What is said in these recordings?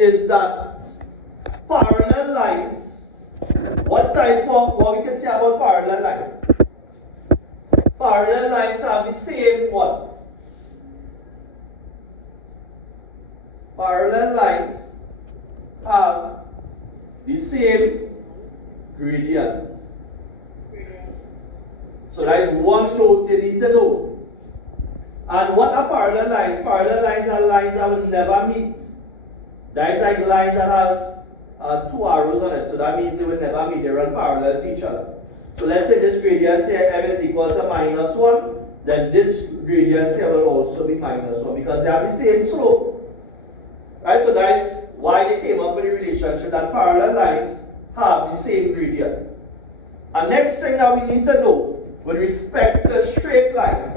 is that parallel lines, what we can say about parallel lines? Parallel lines have the same what? Parallel lines have the same gradient. So that is one note you need to know. And what are parallel lines? Parallel lines are lines that will never meet. That is like lines that has two arrows on it. So that means they will never meet. They run parallel to each other. So let's say this gradient here, m is equal to -1. Then this gradient here will also be -1 because they have the same slope. Right? So that is why they came up with the relationship that parallel lines have the same gradient. And next thing that we need to know with respect to straight lines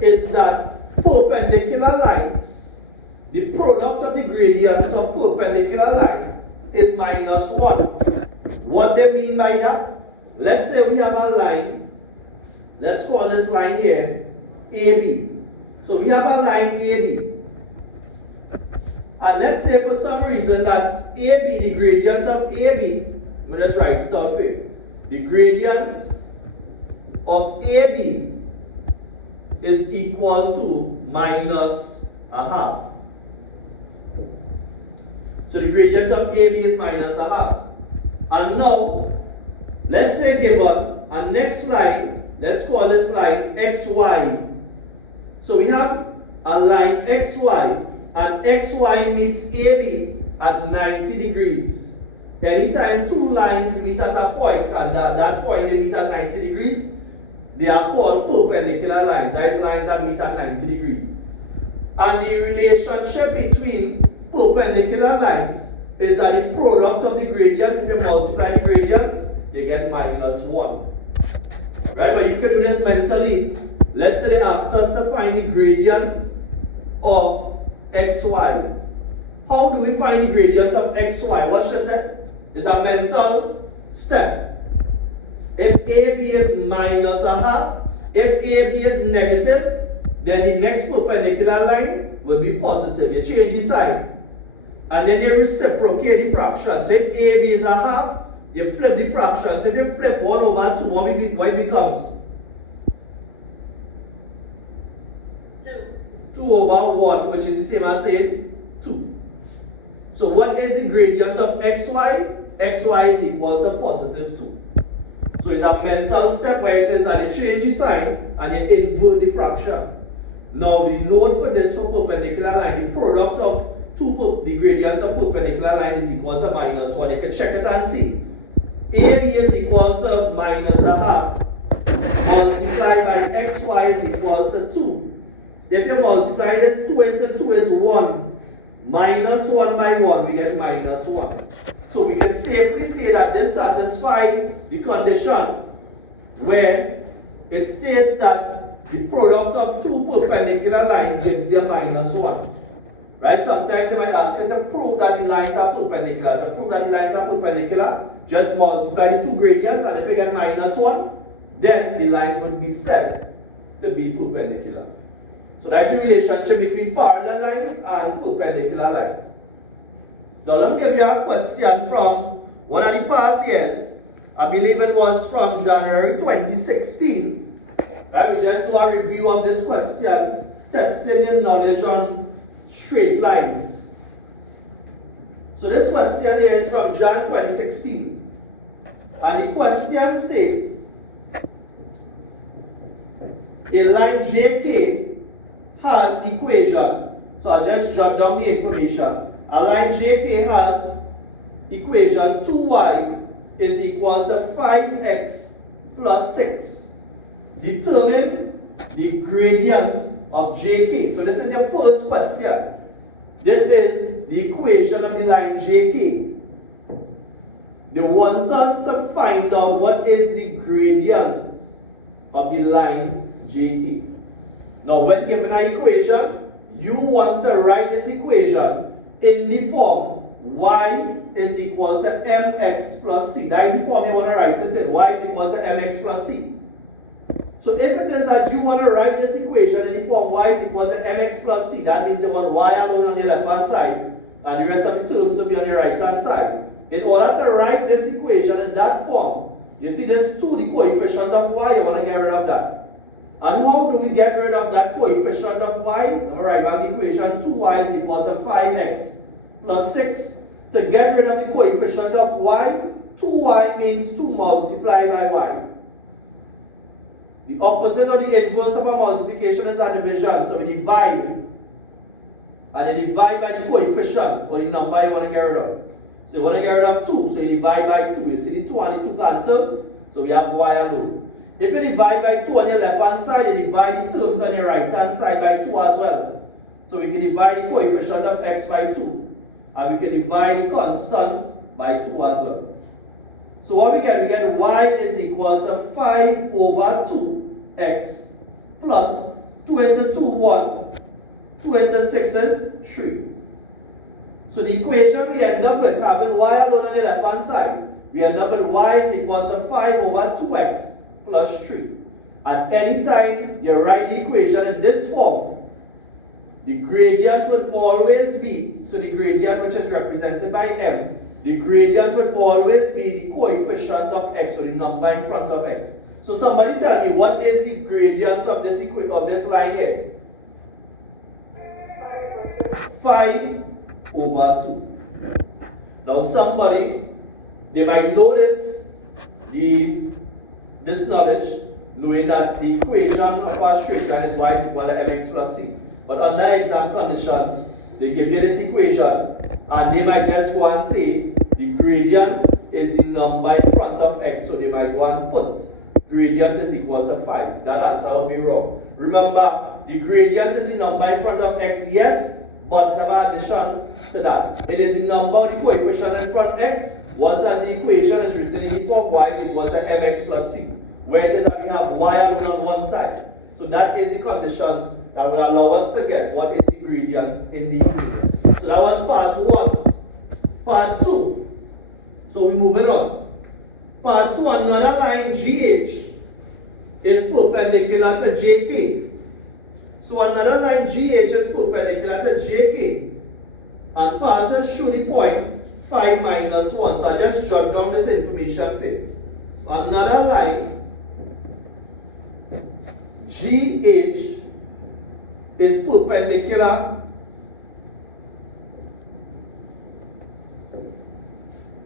is that perpendicular lines, the product of the gradients of perpendicular line is -1. What they mean by that? Let's say we have a line, let's call this line here AB. So we have a line AB. And let's say for some reason that AB, the gradient of AB, let me just write it out here. The gradient of AB is equal to -1/2. So the gradient of AB is -1/2. And now, let's say given a next line, let's call this line XY. So we have a line XY, and XY meets AB at 90 degrees. Anytime two lines meet at a point, and that point they meet at 90 degrees, they are called perpendicular lines. That is lines that meet at 90 degrees. And the relationship between perpendicular lines is that the product of the gradient, if you multiply the gradients, you get -1. Right? But you can do this mentally. Let's say they ask us to find the gradient of XY. How do we find the gradient of XY? Watch this. It's a mental step. If AB is -1/2, if AB is negative, then the next perpendicular line will be positive. You change the sign. And then you reciprocate the fraction. So if AB is 1/2, you flip the fraction. So if you flip 1/2, what it becomes? 2/1, which is the same as saying 2. So what is the gradient of XY? XY is equal to +2. So it's a mental step where it is that you change the sign and you invert the fraction. Now the note for this for perpendicular line, the product of the gradients of perpendicular line is equal to -1. You can check it and see. AB is equal to -1/2 multiplied by XY is equal to 2. If you multiply this 2 into 2 is 1. -1 by 1, we get -1. So we can safely say that this satisfies the condition where it states that the product of two perpendicular lines gives you -1. Right? Sometimes they might ask you to prove that the lines are perpendicular. To prove that the lines are perpendicular, just multiply the two gradients, and if you get -1, then the lines would be said to be perpendicular. So that's the relationship between parallel lines and perpendicular lines. Now let me give you a question from one of the past years. I believe it was from January 2016. Right? We just do a review of this question, testing your knowledge on straight lines. So this question here is from Jan 2016. And the question states, a line JK has equation. So I'll just jot down the information. A line JK has equation 2y is equal to 5x plus 6. Determine the gradient of JK. So this is your first question. This is the equation of the line JK. They want us to find out what is the gradient of the line JK. Now when given an equation, you want to write this equation in the form y is equal to mx plus c. That is the form you want to write it in. Y is equal to mx plus c. So if it is that you want to write this equation in the form y is equal to mx plus c, that means you want y alone on the left hand side and the rest of the terms will be on the right hand side. In order to write this equation in that form, you see this 2, the coefficient of y, you want to get rid of that. And how do we get rid of that coefficient of y? I'm going to write back the equation 2y is equal to 5x plus 6. To get rid of the coefficient of y, 2y means 2 multiplied by y. The opposite or the inverse of a multiplication is a division, so we divide. And then divide by the coefficient or the number you want to get rid of. So you want to get rid of 2, so you divide by 2. You see the 2 and the 2 cancels, so we have y alone. If you divide by 2 on your left hand side, you divide the terms on your right hand side by 2 as well. So we can divide the coefficient of x by 2. And we can divide the constant by 2 as well. So what we get y is equal to 5 over 2x plus 2 into 2, 1. 2 into 6 is 3. So the equation we end up with, having y alone on the left hand side, we end up with y is equal to 5 over 2x plus 3. At any time you write the equation in this form, the gradient would always be, so the gradient which is represented by m, the gradient would always be the coefficient of x, or the number in front of x. So somebody tell me, what is the gradient of this line here? 5 over 2. Now somebody, they might notice this knowledge, knowing that the equation of our straight line is y is equal to mx plus c. But under exam conditions, they give you this equation, and they might just go and say the gradient is the number in front of x, so they might go and put gradient is equal to 5. That answer will be wrong. Remember, the gradient is the number in front of x, yes, but have an addition to that. It is the number of the coefficient in front x, once as the equation is written in the form y is equal to mx plus c, where it is that we have y alone on one side. So that is the conditions that will allow us to get what is the gradient in the equation. So that was part 1. Part 2. So we're moving on. Part 2, another line GH is perpendicular to JK. So another line GH is perpendicular to JK and passes through the point 5 minus 1. So I just jot down this information for you. So another line GH is perpendicular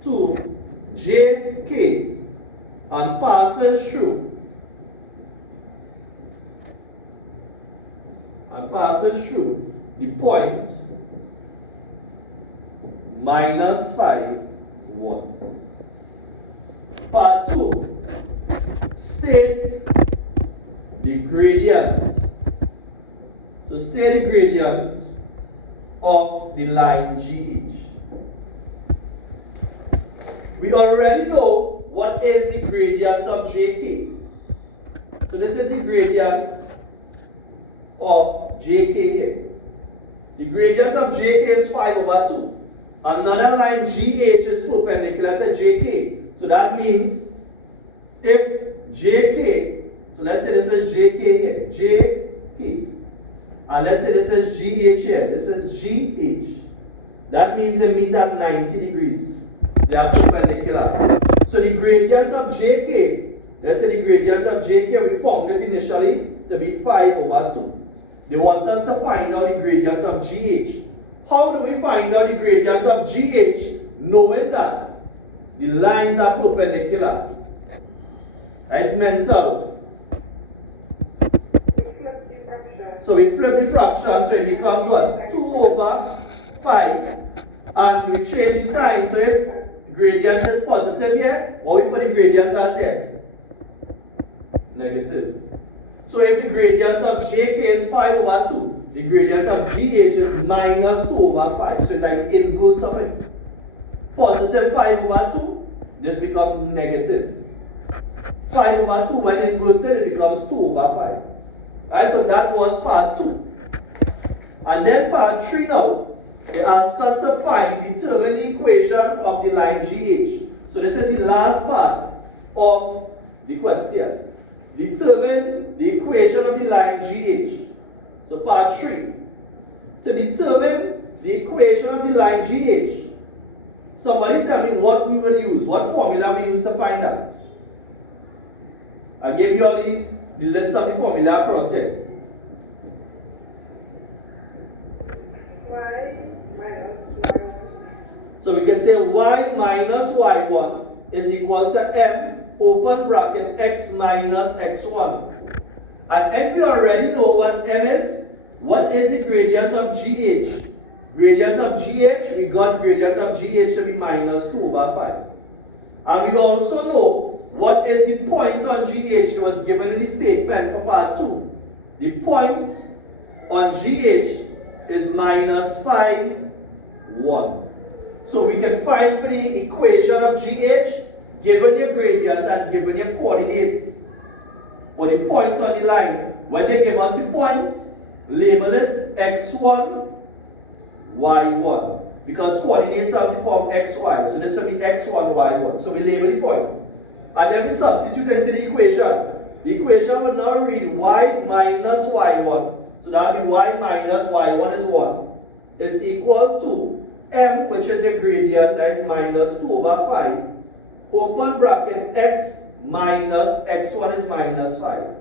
to JK and passes through the point minus 5, 1. Part 2, state the gradient. So state the gradient of the line GH. We already know what is the gradient of JK. So this is the gradient of JK here. The gradient of JK is 5 over 2. Another line GH is perpendicular to JK. So that means if JK, so let's say this is JK here, JK. And let's say this is GH here, this is GH. That means they meet at 90 degrees. They are perpendicular. So the gradient of JK, let's say the gradient of JK, we formed it initially to be 5 over 2. They want us to find out the gradient of GH. How do we find out the gradient of GH? Knowing that the lines are perpendicular. That's mental. So we flip the fraction, so it becomes what? 2 over 5. And we change the sign. So if gradient is positive here, what we put the gradient as here? Negative. So if the gradient of JK is 5 over 2, the gradient of GH is minus 2 over 5. So it's like the inverse of it. Positive 5 over 2, this becomes negative. 5 over 2, when inverted, it becomes 2 over 5. Right, so that was part 2. And then part 3 now, they ask us to determine the equation of the line GH. So this is the last part of the question. Determine the equation of the line GH. So part 3. To determine the equation of the line GH. Somebody tell me what we will use, what formula we use to find that. I gave you all the list of the formula across here. Y minus y1. So we can say y minus y1 is equal to m open bracket x minus x1. And we already know what m is. What is the gradient of GH? Gradient of GH, we got gradient of GH to be minus 2 over 5. And we also know what is the point on GH. It was given in the statement for part 2. The point on GH is minus 5, 1. So we can find for the equation of GH, given your gradient and given your coordinates, or the point on the line. When they give us the point, label it x1, y1. Because coordinates are the form xy. So this will be x1, y1. So we label the points. And then we substitute into the equation. The equation will now read y minus y1. So that will be y minus y1 is 1. Is equal to m, which is a gradient, that is minus 2 over 5. Open bracket x minus x1 is minus 5.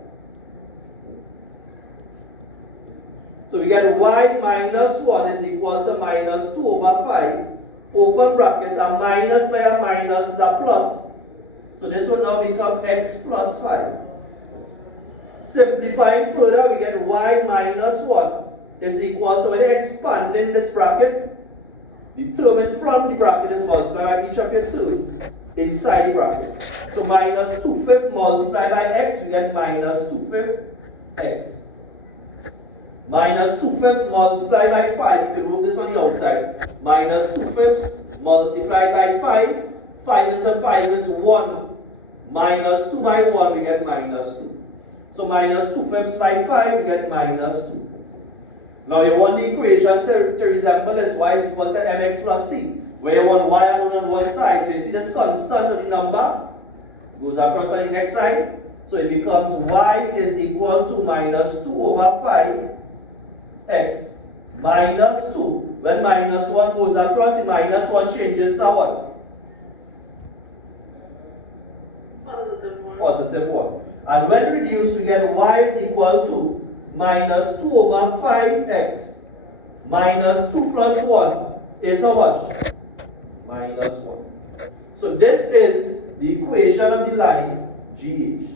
So we get y minus 1 is equal to minus 2 over 5. Open bracket, a minus by a minus is a plus. So this will now become x plus 5. Simplifying further, we get y minus 1 is equal to, when you expand in this bracket, the term in front of the bracket is multiplied by each of your term inside the bracket. So minus 2/5 multiplied by x, we get minus 2/5 x. Minus 2/5 multiplied by 5, you can work this on the outside. Minus 2/5 multiplied by 5, 5 into 5 is 1. Minus 2 by 1, we get minus 2. So minus 2/5 by 5, we get minus 2. Now you want the equation to resemble this, y is equal to mx plus c, where you want y alone on one side. So you see this constant of the number goes across on the next side. So it becomes y is equal to minus 2 over 5 x minus 2. When minus 1 goes across, the minus 1 changes to what? Positive 1. Positive 1. And when reduced, we get y is equal to minus 2 over 5x minus 2 plus 1 is how much? Minus 1. So this is the equation of the line GH.